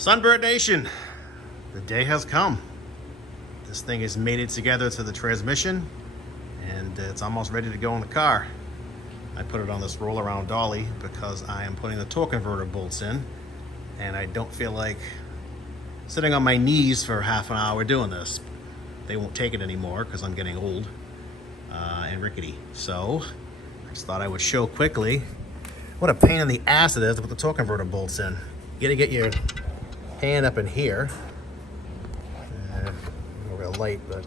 Sunbird Nation, the day has come. This thing is mated together to the transmission and it's almost ready to go in the car. I put it on this roll around dolly because I am putting the torque converter bolts in and I don't feel like sitting on my knees for half an hour doing this. They won't take it anymore because I'm getting old and rickety. So I just thought I would show quickly what a pain in the ass it is to put the torque converter bolts in. You gotta get your hand up in here. Not real light, but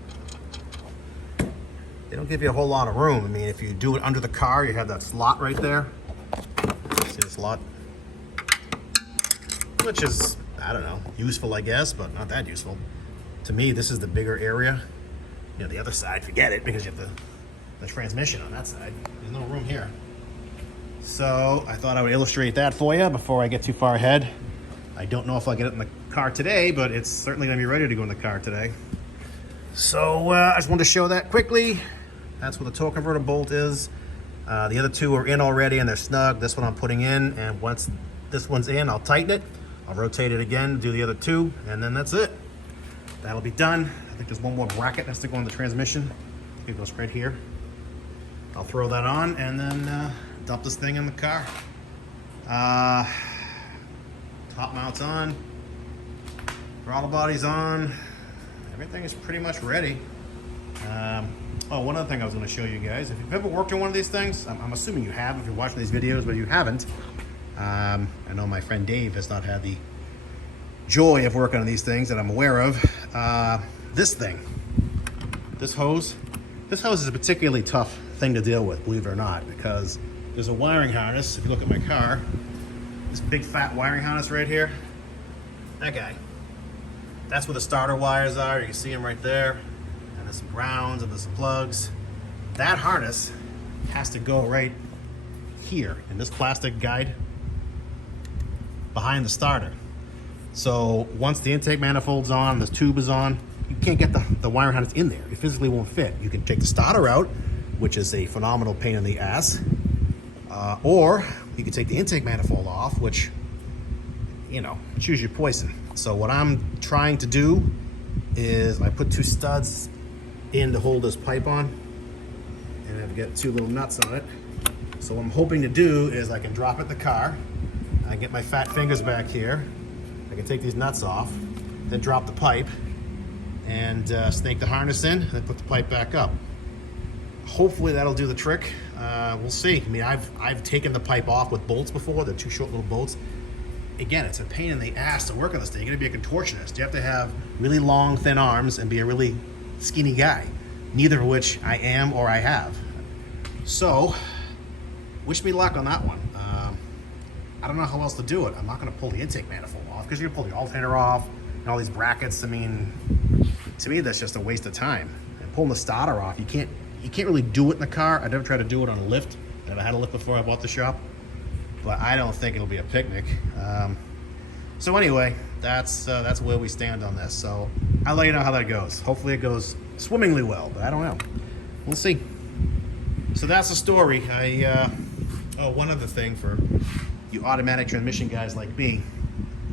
they don't give you a whole lot of room. I mean, if you do it under the car, you have that slot right there. See the slot? Which is, I don't know, useful I guess, but not that useful. To me, this is the bigger area. You know, the other side, forget it, because you have the transmission on that side. There's no room here. So I thought I would illustrate that for you before I get too far ahead. I don't know if I'll get it in the car today, but it's certainly gonna be ready to go in the car today. So I just wanted to show that quickly. That's what the torque converter bolt is. The other two are in already and they're snug. This one I'm putting in, and once this one's in, I'll tighten it. I'll rotate it again, do the other two, and then that's it. That'll be done. I think there's one more bracket that has to go on the transmission. I think it goes right here. I'll throw that on and then dump this thing in the car. Top mount's on, throttle body's on, everything is pretty much ready. Oh, one other thing I was going to show you guys, if you've ever worked on one of these things, I'm assuming you have if you're watching these videos, but if you haven't, I know my friend Dave has not had the joy of working on these things that I'm aware of. This thing, this hose is a particularly tough thing to deal with, believe it or not, because there's a wiring harness. If you look at my car, this big fat wiring harness right here, that guy, that's where the starter wires are. You can see them right there, and there's some grounds and there's some plugs. That harness has to go right here in this plastic guide behind the starter. So once the intake manifold's on, the tube is on, you can't get the wiring harness in there. It physically won't fit. You can take the starter out, which is a phenomenal pain in the ass, or you can take the intake manifold off, which, you know, choose your poison. So what I'm trying to do is I put two studs in to hold this pipe on, and I've got two little nuts on it. So what I'm hoping to do is I can drop it in the car, I get my fat fingers back here, I can take these nuts off, then drop the pipe, and snake the harness in, and then put the pipe back up. Hopefully that'll do the trick. We'll see. I mean, I've taken the pipe off with bolts before. They're two short little bolts. Again, it's a pain in the ass to work on this thing. You're gonna be a contortionist. You have to have really long, thin arms and be a really skinny guy, neither of which I am or I have. So, wish me luck on that one. I don't know how else to do it. I'm not gonna pull the intake manifold off because you're gonna pull the alternator off and all these brackets. I mean, to me, that's just a waste of time. And pulling the starter off, you can't really do it in the car. I never tried to do it on a lift. I never had a lift before I bought the shop, but I don't think it'll be a picnic. So anyway, that's where we stand on this. So I'll let you know how that goes. Hopefully it goes swimmingly well, but I don't know. We'll see. So that's the story. Oh, one other thing for you automatic transmission guys like me,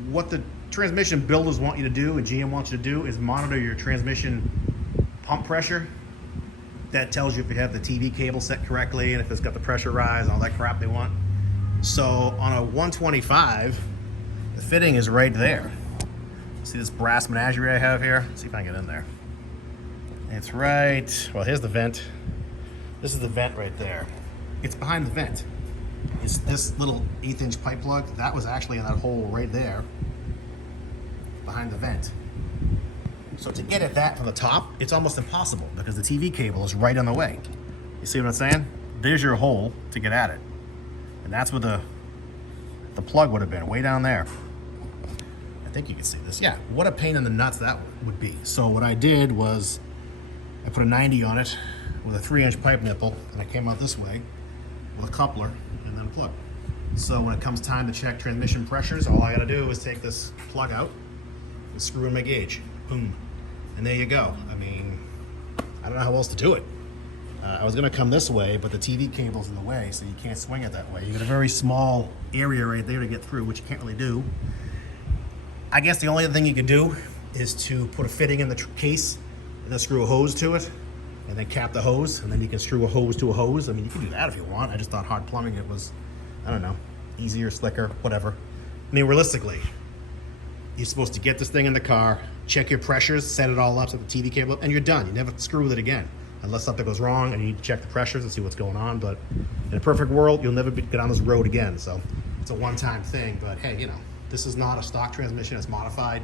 what the transmission builders want you to do and GM wants you to do is monitor your transmission pump pressure. That tells you if you have the TV cable set correctly and if it's got the pressure rise and all that crap they want. So on a 125, the fitting is right there. See this brass menagerie I have here? Let's see if I can get in there. It's right, well, here's the vent. This is the vent right there. It's behind the vent. It's this little 1/8" pipe plug. That was actually in that hole right there behind the vent. So to get at that from the top, it's almost impossible because the TV cable is right on the way. You see what I'm saying? There's your hole to get at it. And that's where the plug would have been, way down there. I think you can see this. Yeah, what a pain in the nuts that would be. So what I did was I put a 90 on it with a 3" pipe nipple, and I came out this way with a coupler and then a plug. So when it comes time to check transmission pressures, all I gotta do is take this plug out and screw in my gauge. Boom. And there you go. I mean, I don't know how else to do it. I was gonna come this way, but the TV cable's in the way, so you can't swing it that way. You got a very small area right there to get through, which you can't really do. I guess the only other thing you can do is to put a fitting in the case and then screw a hose to it and then cap the hose, and then you can screw a hose to a hose. I mean, you can do that if you want. I just thought hard plumbing it was, I don't know, easier, slicker, whatever. I mean, realistically, you're supposed to get this thing in the car, check your pressures, set it all up, set the TV cable up, and you're done. You never screw with it again. Unless something goes wrong and you need to check the pressures and see what's going on. But in a perfect world, you'll never get on this road again. So it's a one-time thing. But hey, you know, this is not a stock transmission. It's modified.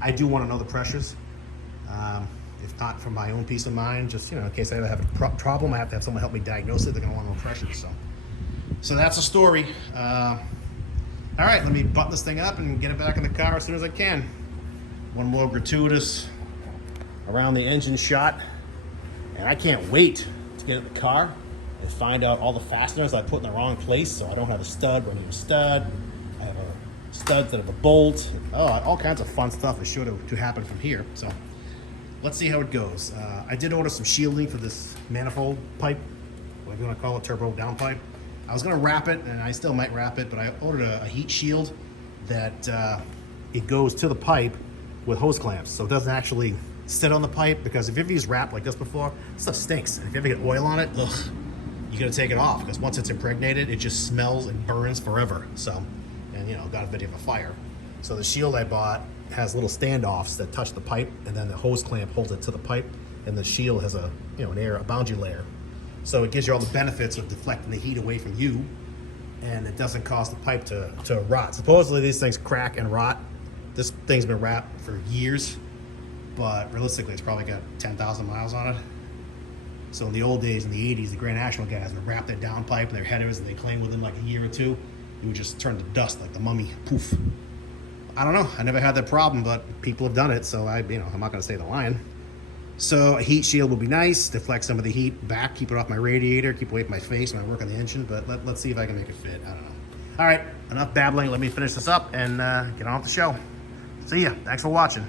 I do want to know the pressures. If not for my own peace of mind, just, you know, in case I ever have a problem, I have to have someone help me diagnose it. They're going to want to know pressures. So that's the story. All right, let me button this thing up and get it back in the car as soon as I can. One more gratuitous around the engine shot. And I can't wait to get in the car and find out all the fasteners I put in the wrong place. So I don't have a stud where I need a stud. I have a stud that have a bolt. Oh, all kinds of fun stuff is sure to happen from here. So let's see how it goes. I did order some shielding for this manifold pipe, whatever you want to call it, turbo downpipe. I was going to wrap it, and I still might wrap it, but I ordered a heat shield that it goes to the pipe with hose clamps, so it doesn't actually sit on the pipe, because if you've used wrap like this before, stuff stinks. And if you ever get oil on it, ugh, you got to take it off, because once it's impregnated, it just smells and burns forever. So, and you know, got a bit of a fire. So the shield I bought has little standoffs that touch the pipe, and then the hose clamp holds it to the pipe, and the shield has a, you know, a boundary layer. So it gives you all the benefits of deflecting the heat away from you, and it doesn't cause the pipe to rot. Supposedly these things crack and rot. This thing's been wrapped for years, but realistically it's probably got 10,000 miles on it. So in the old days, in the 80s, the Grand National guys would wrap their downpipe and their headers, and they claim within like a year or two, it would just turn to dust like the mummy, poof. I don't know, I never had that problem, but people have done it, so I'm not gonna say the lying. So a heat shield would be nice, deflect some of the heat back, keep it off my radiator, keep away from my face when I work on the engine, but let's see if I can make it fit. I don't know. All right, enough babbling. Let me finish this up and get on with the show. See ya. Thanks for watching.